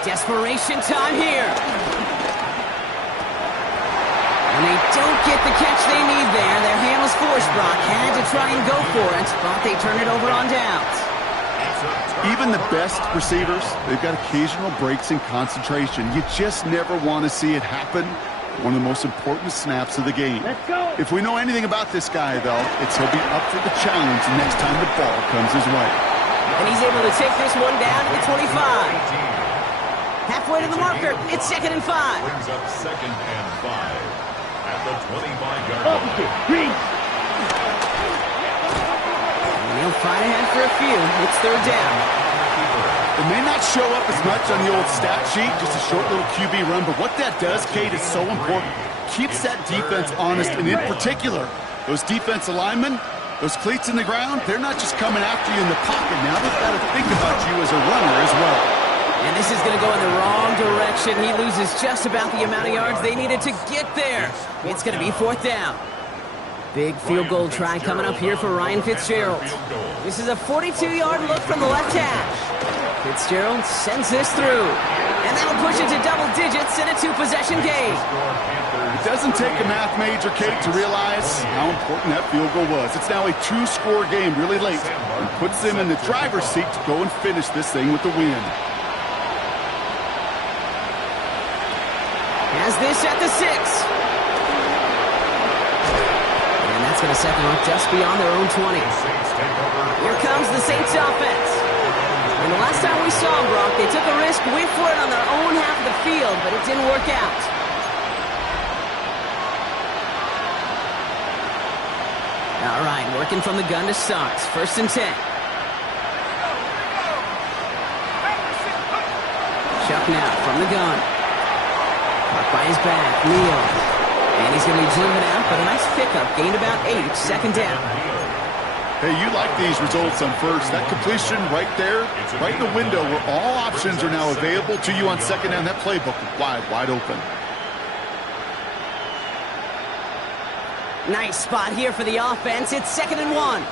Desperation time here. And they don't get the catch they need there. Their hand was forced, Brock. Had to try and go for it, but they turn it over on downs. Even the best receivers, they've got occasional breaks in concentration. You just never want to see it happen. One of the most important snaps of the game. Let's go. If we know anything about this guy, though, it's he'll be up for the challenge next time the ball comes his way. And he's able to take this one down to the 25. Halfway to the marker, it's 2nd and 5. Brings up 2nd and 5 at the 25-yard line. Officer, freeze. And he'll fight ahead for a few. It's 3rd down. It may not show up as much on the old stat sheet, just a short little QB run, but what that does, Kate, is so important. Keeps that defense honest, and in particular, those defensive linemen, those cleats in the ground, they're not just coming after you in the pocket. Now they've got to think about you as a runner as well. And this is going to go in the wrong direction. He loses just about the amount of yards they needed to get there. It's going to be 4th down. Big field goal try coming up here for Ryan Fitzgerald. This is a 42-yard look from the left hash. Fitzgerald sends this through. And that'll push it to double digits in a 2-possession game. It doesn't take a math major, Kate, to realize how important that field goal was. It's now a 2-score game really late and puts them in the driver's seat to go and finish this thing with the win. Has this at the 6. And that's going to set them up just beyond their own 20. Here comes the Saints offense. And the last time we saw them, Brock, they took a risk, went for it on their own half of the field, but it didn't work out. All right, working from the gun to start. 1st and 10. Chuck now from the gun. Caught by his back, Neal. And he's going to be driven out, but a nice pickup. Gained about 8, 2nd down. Hey, you like these results on 1st. That completion right there, right in the window where all options are now available to you on 2nd down. That playbook wide open. Nice spot here for the offense. It's 2nd and 1.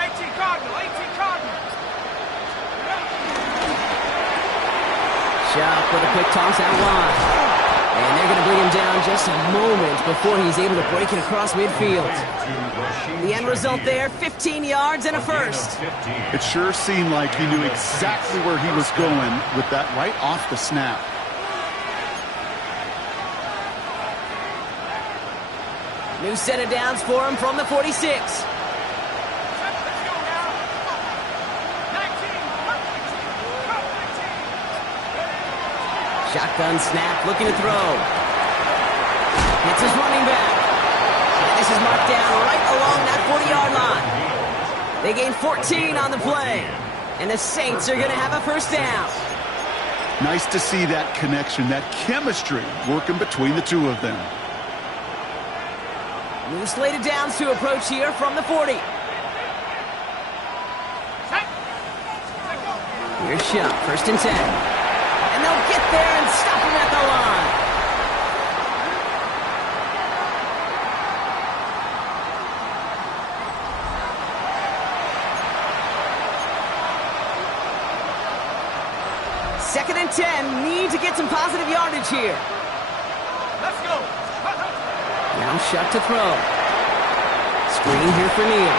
18 Cardinal, 18 Cardinal. Shuck with a quick toss out wide. And they're going to bring him down just a moment before he's able to break it across midfield. The end result there, 15 yards and a 1st. It sure seemed like he knew exactly where he was going with that right off the snap. New set of downs for him from the 46. Shotgun snap, looking to throw. It's his running back. And this is marked down right along that 40-yard line. They gain 14 on the play. And the Saints are going to have a 1st down. Nice to see that connection, that chemistry working between the two of them. New slated downs to approach here from the 40. Here's Shuck, 1st and 10. And they'll get there and stop him at the line. 2nd and 10. Need to get some positive yardage here. Let's go. Now shut to throw. Screen here for Neal.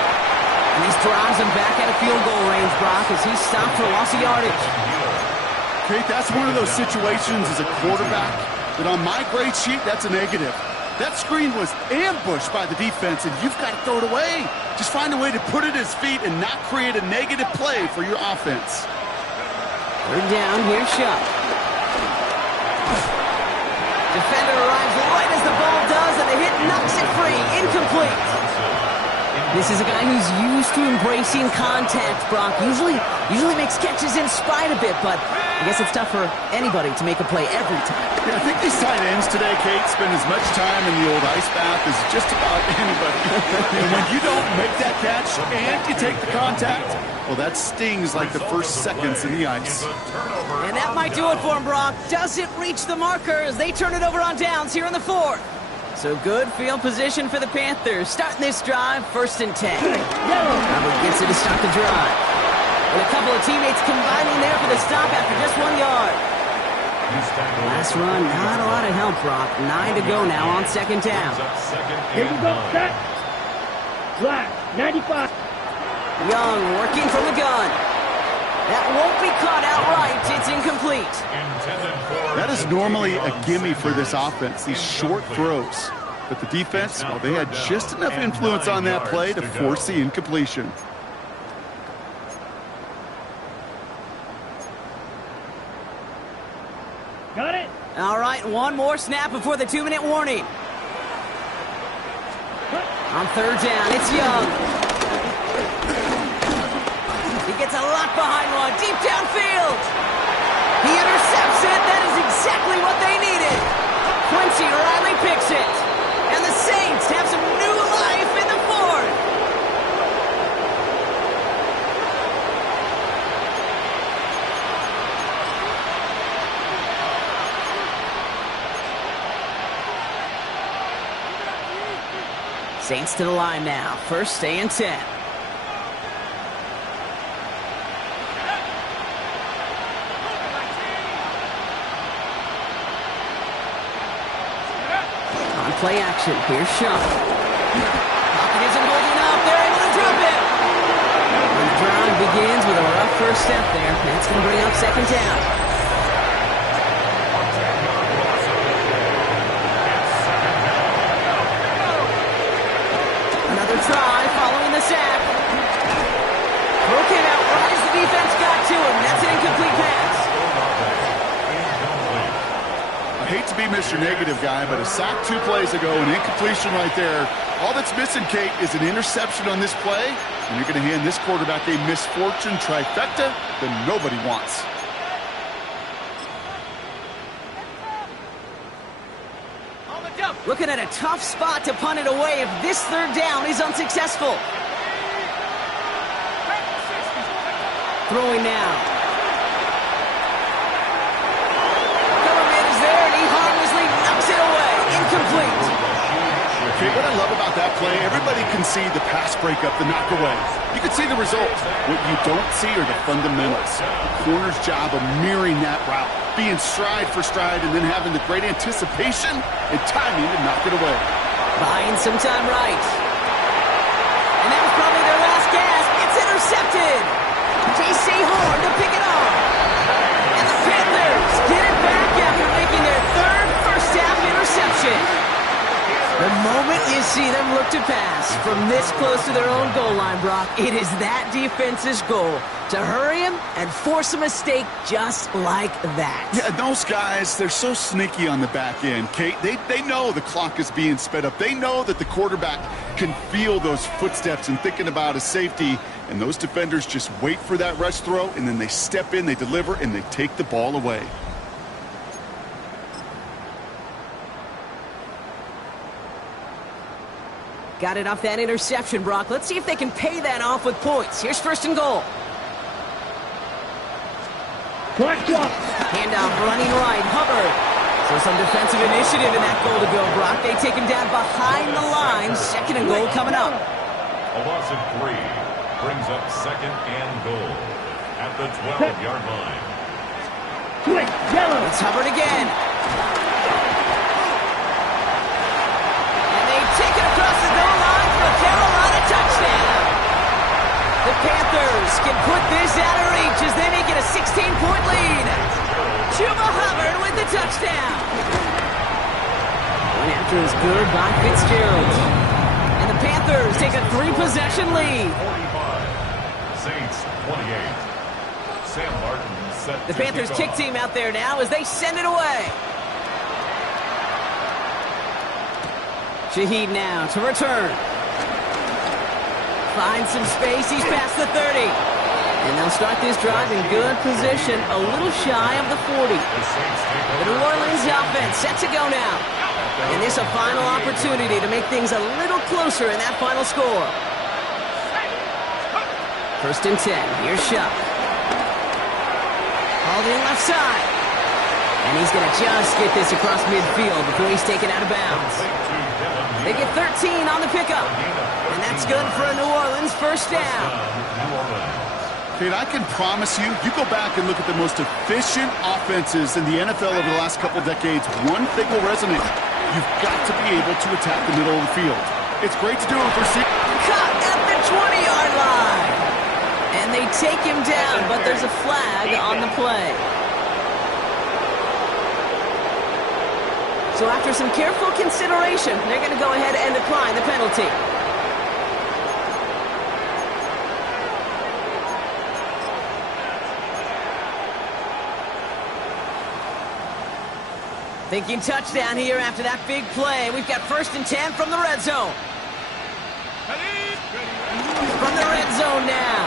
And he drives him back out of field goal range, Brock, as he's stopped for loss of yardage. Kate, that's one of those situations as a quarterback that on my grade sheet, that's a negative. That screen was ambushed by the defense, and you've got to throw it away. Just find a way to put it at his feet and not create a negative play for your offense. 3rd down, here's Shuck. Defender arrives right as the ball does, and the hit knocks it free. Incomplete. This is a guy who's used to embracing contact, Brock. Usually makes catches in spite of it, but I guess it's tough for anybody to make a play every time. Yeah, I think these tight ends today, Kate, spend as much time in the old ice bath as just about anybody. And when you don't make that catch and you take the contact, well, that stings like the first seconds in the ice. And that might do it for him, Brock. Doesn't reach the marker as they turn it over on downs here in the 4th. So good field position for the Panthers. Starting this drive, 1st and 10. Robert gets it to start the drive. And a couple of teammates combining there for the stop after just 1 yard. Last run, not a lot of help, Brock. 9 to go now on 2nd down. Here we go, set. Black, 95. Young working from the gun. That won't be caught outright. It's incomplete. That is normally a gimme for this offense, these short throws. But the defense, well, they had just enough influence on that play to force the incompletion. Got it. All right, one more snap before the 2-minute warning. On 3rd down, it's Young. He gets a lot behind one, deep downfield. He intercepts it. That is exactly what they needed. Quincy Riley picks it. And the Saints have some new life in the 4th. Saints to the line now. 1st and 10. On play action, here's Shaw. Pocket isn't holding up. They're able to drop it. And the drive begins with a rough first step there. That's going to bring up 2nd down. Try following the sack. Throw came out right as the defense got to him. That's an incomplete pass. I hate to be Mr. Negative guy, but a sack 2 plays ago, an incompletion right there. All that's missing, Kate, is an interception on this play, and you're going to hand this quarterback a misfortune trifecta that nobody wants. Looking at a tough spot to punt it away if this 3rd down is unsuccessful. Throwing now. Coverman is there, and he harmlessly knocks it away. Incomplete. Okay, what I love about that play, everybody can see the pass breakup, the knockaway. You can see the result. What you don't see are the fundamentals. The corner's job of mirroring that route, being stride for stride, and then having the great anticipation and timing to knock it away. Buying some time right. And that was probably their last gasp. It's intercepted. J.C. Horn to pick it off. And the Panthers get it back after making their 3rd first-half interception. The moment you see them look to pass from this close to their own goal line, Brock, it is that defense's goal to hurry him and force a mistake just like that. Yeah, those guys, they're so sneaky on the back end, Kate. They know the clock is being sped up. They know that the quarterback can feel those footsteps and thinking about a safety, and those defenders just wait for that rush throw, and then they step in, they deliver, and they take the ball away. Got it off that interception, Brock. Let's see if they can pay that off with points. Here's 1st and goal. Handoff running right, Hubbard. So some defensive initiative in that goal to go, Brock. They take him down behind the line. 2nd and goal coming up. A loss of 3 brings up 2nd and goal at the 12-yard line. Twist, yellow. It's Hubbard again. And they take it across the goal line for a Carolina touchdown. The Panthers can put this out of reach as they make it a 16-point lead. Chuba Hubbard with the touchdown. One after is good by Fitzgerald. And the Panthers take a 3-possession lead. 45. Saints 28. Sam Martin set The Panthers kick team out there now as they send it away. Shaheed now to return. Finds some space. He's past the 30. And they'll start this drive in good position, a little shy of the 40. The New Orleans offense set to go now. And this a final opportunity to make things a little closer in that final score. 1st and 10. Here's Shuck. Called in left side. And he's going to just get this across midfield before he's taken out of bounds. They get 13 on the pickup. And that's good for a New Orleans first down. Kate, I can promise you, you go back and look at the most efficient offenses in the NFL over the last couple decades, one thing will resonate. You've got to be able to attack the middle of the field. It's great to do it for Cut at the 20-yard line. And they take him down, but there's a flag on the play. So after some careful consideration, they're going to go ahead and decline the penalty. Thinking touchdown here after that big play. We've got 1st and 10 from the red zone. From the red zone now.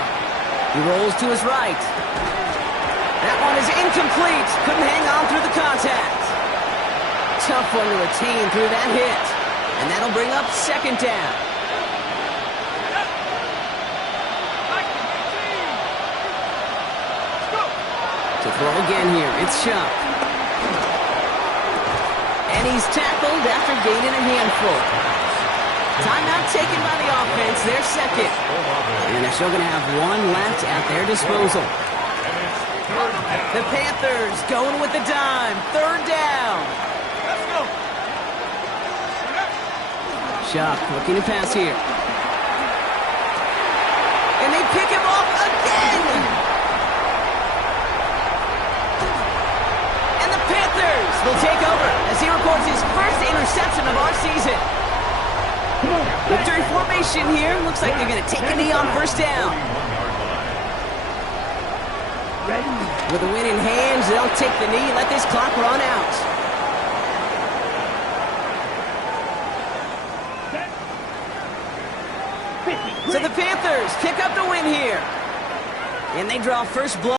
He rolls to his right. That one is incomplete. Couldn't hang on through the contact. Tough one to retain through that hit. And that'll bring up 2nd down. To throw again here, it's Shuck. And he's tackled after gaining a handful. Timeout taken by the offense, their 2nd. And they're still going to have one left at their disposal. The Panthers going with the dime. 3rd down. Let's go. Shuck looking to pass here. And they pick him off again. And the Panthers will take over as he records his first interception of our season. Victory formation here. Looks like they're going to take a knee on 1st down. With a win in hand, they'll take the knee, let this clock run out. So the Panthers pick up the win here. And they draw first blood.